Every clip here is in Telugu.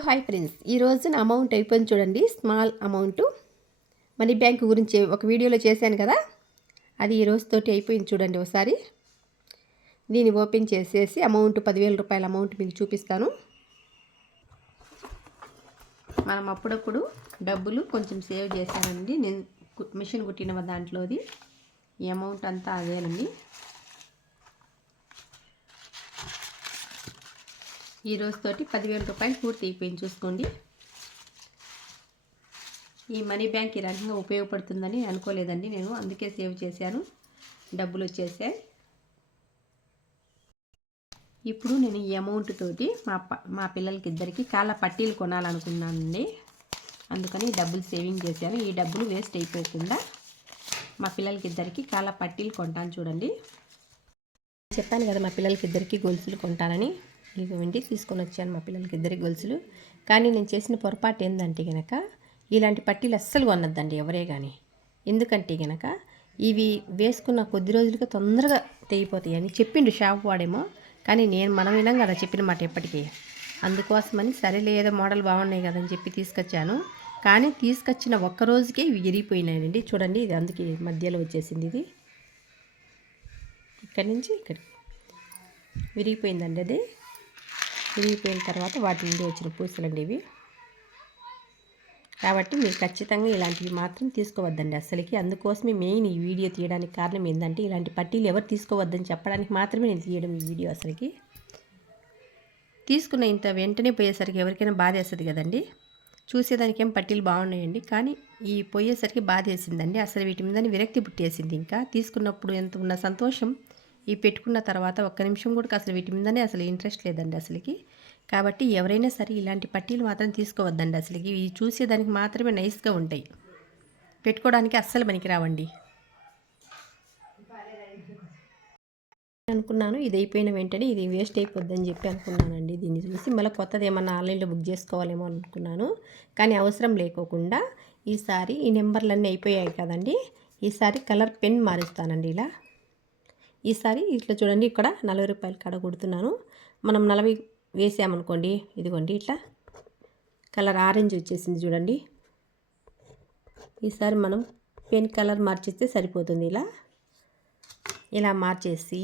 హాయ్ ఫ్రెండ్స్ ఈరోజు నా అమౌంట్ అయిపోయింది చూడండి. స్మాల్ అమౌంట్ మనీ బ్యాంక్ గురించి ఒక వీడియోలో చేశాను కదా? అది ఈ రోజుతోటి అయిపోయింది చూడండి ఒకసారి. దీన్ని ఓపెన్ చేసేసి అమౌంట్ పదివేల రూపాయల అమౌంట్ మీకు చూపిస్తాను. మనం అప్పుడప్పుడు డబ్బులు కొంచెం సేవ్ చేశానండి. నేను కు- మిషన్ కుట్టిన దాంట్లోది ఈ అమౌంట్ అంతా అదేనండి ఈ రోజుతోటి పదివేల రూపాయలు పూర్తి అయిపోయింది చూసుకోండి. ఈ మనీ బ్యాంక్ ఈ రకంగా ఉపయోగపడుతుందని అనుకోలేదండి నేను అందుకే సేవ్ చేశాను. డబ్బులు వచ్చేసాయి. ఇప్పుడు నేను ఈ అమౌంట్ తోటి మా ప మా పిల్లలకి ఇద్దరికి కాళ్ళ పట్టీలు కొనాలనుకున్నానండి. అందుకని డబ్బులు సేవింగ్ చేశాను. ఈ డబ్బులు వేస్ట్ అయిపోకుండా మా పిల్లలకి ఇద్దరికి కాళ్ళ పట్టీలు కొంటాను చూడండి. చెప్పాను కదా మా పిల్లలకి ఇద్దరికి గొలుసులు కొంటానని ఇదిగోండి తీసుకొని వచ్చాను మా పిల్లలకి ఇద్దరి గొలుసులు. కానీ నేను చేసిన పొరపాటు ఏంటంటే గనక ఇలాంటి పట్టీలు అస్సలు కొనద్దండి ఎవరే కానీ ఎందుకంటే గనక ఇవి వేసుకున్న కొద్ది రోజులకి తొందరగా తెగిపోతాయి అని చెప్పిండు షాప్ వాడేమో. కానీ నేను మనం వినం కదా చెప్పిన మాట ఎప్పటికీ. అందుకోసమని సరేలే ఏదో మోడల్ బాగున్నాయి కదని చెప్పి తీసుకొచ్చాను. కానీ తీసుకొచ్చిన ఒక్క రోజుకే ఇవి విరిగిపోయినాయండి. చూడండి ఇది అందుకే మధ్యలో వచ్చేసింది ఇది. ఇక్కడి నుంచి ఇక్కడ విరిగిపోయిందండి అది. విరిగిపోయిన తర్వాత వాటి నుండి వచ్చిన పూసలండి ఇవి. కాబట్టి మీరు ఖచ్చితంగా ఇలాంటివి మాత్రం తీసుకోవద్దండి అసలుకి అందుకోసమే మెయిన్ ఈ వీడియో తీయడానికి కారణం ఏంటంటే ఇలాంటి పట్టీలు ఎవరు తీసుకోవద్దని చెప్పడానికి మాత్రమే నేను తీయడం ఈ వీడియో అసలుకి తీసుకున్న ఇంత వెంటనే పోయేసరికి ఎవరికైనా బాధ వేస్తుంది కదండి. చూసేదానికి ఏం పట్టీలు బాగున్నాయండి. కానీ ఈ పోయేసరికి బాధ వేసిందండి అసలు వీటి మీద విరక్తి పుట్టేసింది ఇంకా. తీసుకున్నప్పుడు ఎంత ఉన్న సంతోషం. ఈ పెట్టుకున్న తర్వాత ఒక్క నిమిషం కూడా అసలు వీటి మీదనే అసలు ఇంట్రెస్ట్ లేదండి అసలుకి. కాబట్టి ఎవరైనా సరే ఇలాంటి పట్టీలు మాత్రం తీసుకోవద్దండి అసలుకి. ఇవి చూసేదానికి మాత్రమే నైస్గా ఉంటాయి. పెట్టుకోవడానికి అస్సలు పనికిరావండి. అనుకున్నాను ఇది అయిపోయిన వెంటనే ఇది వేస్ట్ అయిపోద్దని చెప్పి అనుకున్నానండి. దీన్ని చూసి మళ్ళీ కొత్తది ఏమన్నా ఆన్లైన్లో బుక్ చేసుకోవాలేమో అనుకున్నాను. కానీ అవసరం లేకోకుండా ఈసారి ఈ నెంబర్లన్నీ అయిపోయాయి కదండి. ఈసారి కలర్ పెన్ మారుస్తానండి ఇలా. ఈసారి ఇట్లా చూడండి ఇక్కడ నలభై రూపాయలు కాడ కుడుతున్నాను. మనం నలభై వేసామనుకోండి ఇదిగోండి ఇట్లా. కలర్ ఆరెంజ్ వచ్చేసింది చూడండి. ఈసారి మనం పెన్ కలర్ మార్చేస్తే సరిపోతుంది ఇలా. ఇలా మార్చేసి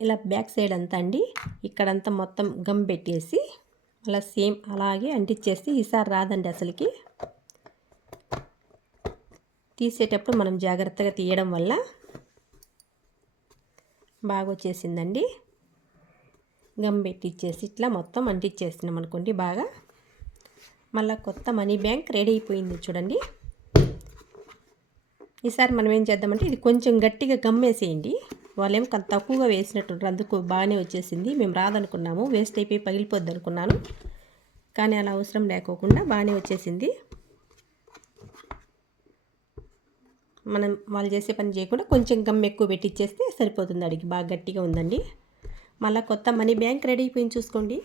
ఇలా బ్యాక్ సైడ్ అంతా అండి ఇక్కడంతా మొత్తం గమ్ పెట్టేసి అలా సేమ్ అలాగే అంటించేస్తే ఈసారి రాదండి అసలుకి. తీసేటప్పుడు మనం జాగ్రత్తగా తీయడం వల్ల బాగా వచ్చేసిందండి గమ్ పెట్టిచ్చేసి ఇట్లా మొత్తం అంటిచ్చేసినాం అనుకోండి బాగా. మళ్ళీ కొత్త మనీ బ్యాంక్ రెడీ అయిపోయింది చూడండి. ఈసారి మనం ఏం చేద్దామంటే ఇది కొంచెం గట్టిగా గమ్మేసేయండి వాళ్ళేం కొంత తక్కువగా వేసినట్టు అందుకు బాగానే వచ్చేసింది. మేము రాదనుకున్నాము వేస్ట్ అయిపోయి పగిలిపోద్ది అనుకున్నాను. కానీ అలా అవసరం లేకోకుండా బాగానే వచ్చేసింది. మనం వాళ్ళు చేసే పని చేయకుండా కొంచెం గమ్ ఎక్కువ పెట్టిచ్చేస్తే సరిపోతుంది అడిగి. బాగా గట్టిగా ఉందండి. మళ్ళీ కొత్త మనీ బ్యాంక్ రెడీ అయిపోయింది చూసుకోండి.